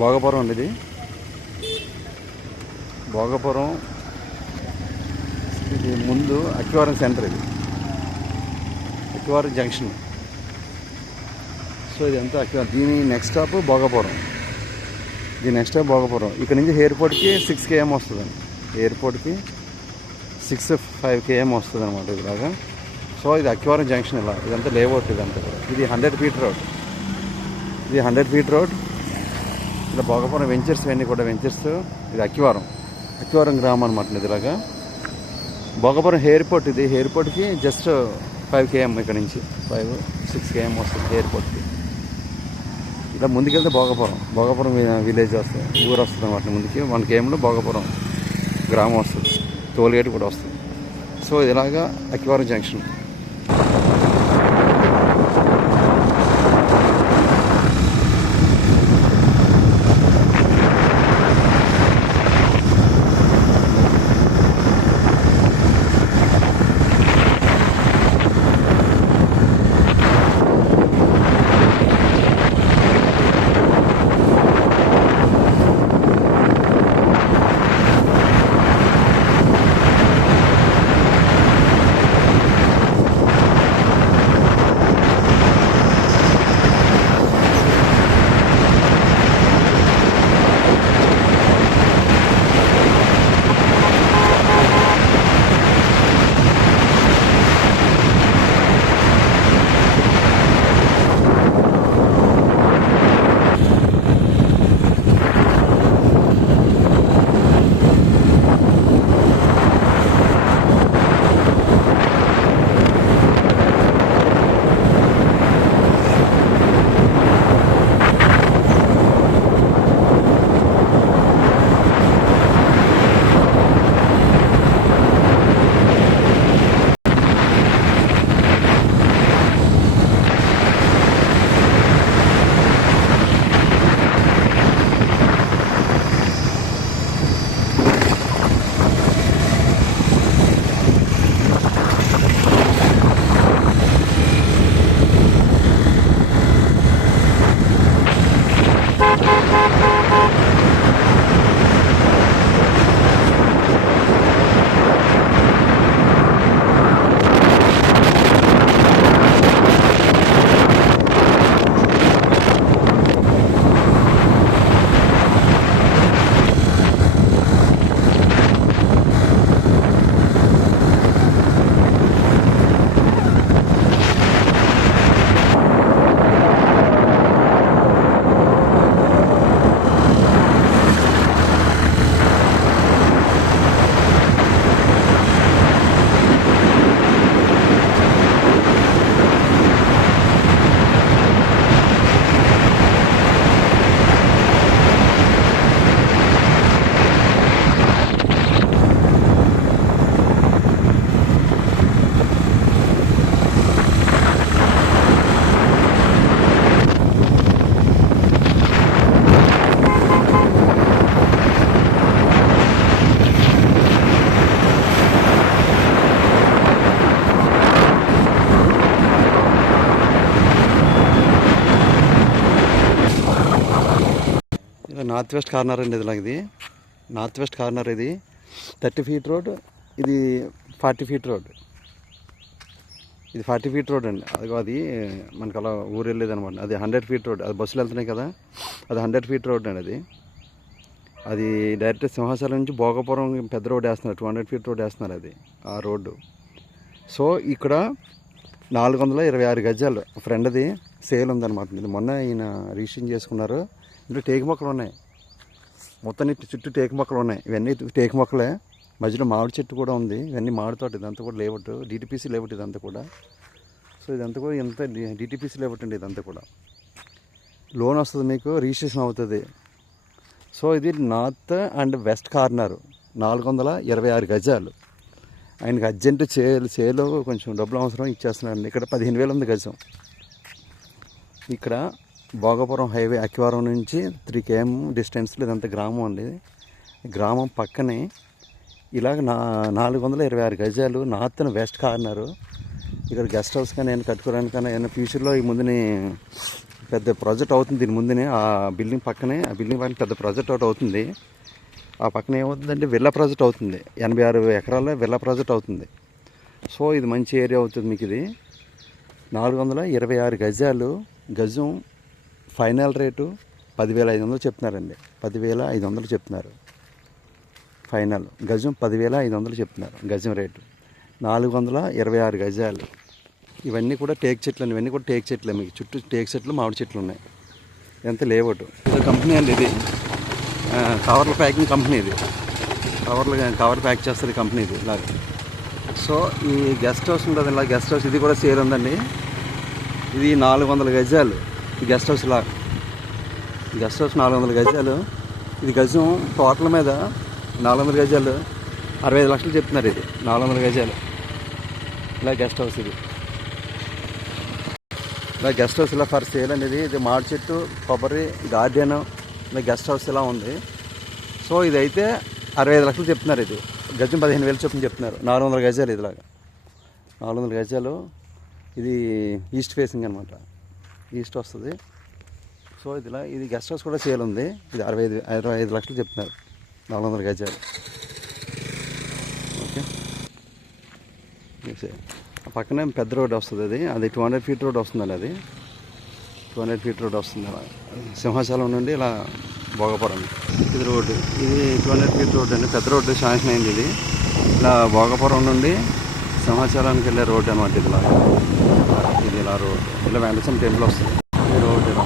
భోగపురం అండి ఇది. భోగపురం ఇది ముందు అక్కివారం సెంటర్ ఇది. అక్కివారం జంక్షన్. సో ఇది అంతా అక్కివారం దీని నెక్స్ట్ స్టాప్ భోగపురం. దీని నెక్స్ట్ స్టాప్ భోగపురం. ఇక్కడ నుంచి ఎయిర్పోర్ట్కి సిక్స్ కేఎం వస్తుందండి. ఎయిర్పోర్ట్కి సిక్స్ ఫైవ్ కేఎం వస్తుంది అనమాట ఇలాగా సో ఇది అక్కివారం జంక్షన్ ఇలా. ఇదంతా లేఅవుట్ ఇదంతా కూడా. ఇది హండ్రెడ్ ఫీట్ రోడ్ ఇది హండ్రెడ్ ఫీట్ రోడ్ ఇలా భోగపురం వెంచర్స్ ఇవన్నీ కూడా వెంచర్స్. ఇది అక్కివారం. అక్కివారం గ్రామం అనమాట ఇది ఇలాగా. భోగపురం ఎయిర్పోర్ట్ ఇది. ఎయిర్పోర్ట్కి జస్ట్ ఫైవ్ కేఎం ఇక్కడ నుంచి. ఫైవ్ సిక్స్ కేఎం వస్తుంది ఎయిర్పోర్ట్కి. ఇలా ముందుకెళ్తే భోగపురం. భోగపురం విలేజ్ వస్తుంది. ఊరు వస్తుంది అనమాట ముందుకి. వన్ కేఎంలో భోగపురం గ్రామం వస్తుంది. టోల్గేట్ కూడా వస్తుంది. సో ఇలాగా Akkivaram junction. North west corner అండి ఇది ఇది. నార్త్ వెస్ట్ కార్నర్ ఇది. థర్టీ ఫీట్ రోడ్ ఇది ఫార్టీ ఫీట్ రోడ్. ఇది ఫార్టీ ఫీట్ రోడ్ అండి. అదిగో అది మనకు అలా ఊరు వెళ్ళేది అనమాట అది హండ్రెడ్ ఫీట్ రోడ్. అది బస్సులు వెళ్తున్నాయి కదా. అది హండ్రెడ్ ఫీట్ రోడ్ అండి అది. అది డైరెక్ట్ సింహాచలం నుంచి భోగపురం పెద్ద రోడ్ వేస్తున్నారు. టూ హండ్రెడ్ ఫీట్ రోడ్ వేస్తున్నారు అది ఆ రోడ్డు. సో ఇక్కడ నాలుగు వందల ఇరవై ఆరు గజాలు. ఫ్రెండ్ది సేల్ ఉందన్నమాట. ఇది మొన్న ఈయన రిజిస్ట్రేషన్ చేసుకున్నారు. ఇందులో టేకు మొక్కలు ఉన్నాయి. మొత్తం ఇటు చుట్టూ టేకు మొక్కలు ఉన్నాయి. ఇవన్నీ టేకు మొక్కలే. మధ్యలో మామిడి చెట్టు కూడా ఉంది. ఇవన్నీ మామిడి తోట ఇదంతా కూడా లేవట్ డిటిపిసి లేవట్ ఇదంతా కూడా. సో ఇదంతా కూడా ఎంత డిటిపిసి లేవట్ అండి ఇదంతా కూడా. లోన్ వస్తుంది మీకు రిజిస్ట్రేషన్ అవుతుంది. సో ఇది నార్త్ అండ్ వెస్ట్ కార్నర్. నాలుగు వందల ఇరవై ఆరు గజాలు. ఆయనకి అర్జెంట్ చేలు చేయలో కొంచెం డబ్బులు అవసరం ఇచ్చేస్తున్నాను ఇక్కడ పదిహేను వేలు ఉంది గజం. ఇక్కడ భోగపురం హైవే అక్కివారం నుంచి త్రీ కేఎం డిస్టెన్స్లో ఇదంతా గ్రామం అండి గ్రామం పక్కనే ఇలాగ నా నాలుగు వందల ఇరవై ఆరు గజాలు నార్త్న వెస్ట్ కార్నరు. ఇక్కడ గెస్ట్ హౌస్ కానీ ఏమైనా కానీ ఏమైనా ఫ్యూచర్లో ఈ ముందుని పెద్ద ప్రాజెక్ట్ అవుతుంది దీని ముందునే. ఆ బిల్డింగ్ పక్కనే ఆ బిల్డింగ్ పక్కన పెద్ద ప్రాజెక్ట్ ఒకటి అవుతుంది. ఆ పక్కన ఏమవుతుందంటే విల్లా ప్రాజెక్ట్ అవుతుంది. ఎనభై ఆరు ఎకరాల్లో విల్లా ప్రాజెక్ట్ అవుతుంది. సో ఇది మంచి ఏరియా అవుతుంది మీకు ఇది. నాలుగు వందల ఇరవై ఆరు గజాలు గజం ఫైనల్ రేటు పదివేల ఐదు వందలు చెప్తున్నారండి. పదివేల ఐదు వందలు చెప్తున్నారు. ఫైనల్ గజం పదివేల ఐదు వందలు చెప్తున్నారు. గజం రేటు నాలుగు వందల ఇరవై ఆరు గజాలు. ఇవన్నీ కూడా టేక్ చెట్లు ఇవన్నీ కూడా టేక్ చెట్లే మీకు. చుట్టూ టేక్ చెట్లు మామిడి చెట్లు ఉన్నాయి. ఎంత లేవటు. ఇది కంపెనీ అండి ఇది. కవర్ల ప్యాకింగ్ కంపెనీ ఇది. కవర్లు కవర్ ప్యాక్ చేస్తుంది కంపెనీ ఇది ఇలా సో ఈ గెస్ట్ హౌస్ ఉంటుంది ఇలా గెస్ట్ హౌస్ ఇది కూడా సేల్ ఉందండి. ఇది నాలుగు వందల గజాలు. గెస్ట్ హౌస్ లాగా గెస్ట్ హౌస్ నాలుగు వందల గజాలు. ఇది గజం టోటల్ మీద నాలుగు వందల గజాలు. అరవై ఐదు లక్షలు చెప్తున్నారు ఇది. నాలుగు వందల గజాలు. ఇలా గెస్ట్ హౌస్ ఇది. ఇలా గెస్ట్ హౌస్ ఇలా ఫర్ సేల్ అనేది ఇది మాడి చెట్టు కొబ్బరి గార్డెన్ ఇలా గెస్ట్ హౌస్ ఇలా ఉంది. సో ఇదైతే అరవై ఐదు లక్షలు చెప్తున్నారు ఇది. గజం పదిహేను వేలు చొప్పున చెప్తున్నారు. నాలుగు వందల గజాలు ఇదిలాగా. నాలుగు వందల గజాలు. ఇది ఈస్ట్ ఫేసింగ్ అనమాట ఈస్ట్ వస్తుంది. సో ఇది ఇలా ఇది గెస్ట్ హౌస్ కూడా సేల్ ఉంది. ఇది అరవై ఐదు అరవై ఐదు లక్షలు చెప్తున్నారు. నాలుగు వందల గజాలు. ఓకే. పక్కనే పెద్ద రోడ్ వస్తుంది అది. అది టూ హండ్రెడ్ ఫీట్ రోడ్ వస్తుందండి అది. టూ హండ్రెడ్ ఫీట్ రోడ్ వస్తుంది. అలా సింహాచలం నుండి ఇలా భోగపురం. ఇది రోడ్డు. ఇది టూ హండ్రెడ్ ఫీట్ రోడ్ అండి. పెద్ద రోడ్డు శాంక్షన్ అయింది ఇది. ఇలా భోగపురం నుండి సింహాచలానికి వెళ్ళే రోడ్ అనమాట ఇది ఇలా ఇది ఇలా రోడ్. ఇలా వెంకటేశ్వరం టెంపుల్ వస్తుంది. ఈ రోడ్ ఇలా.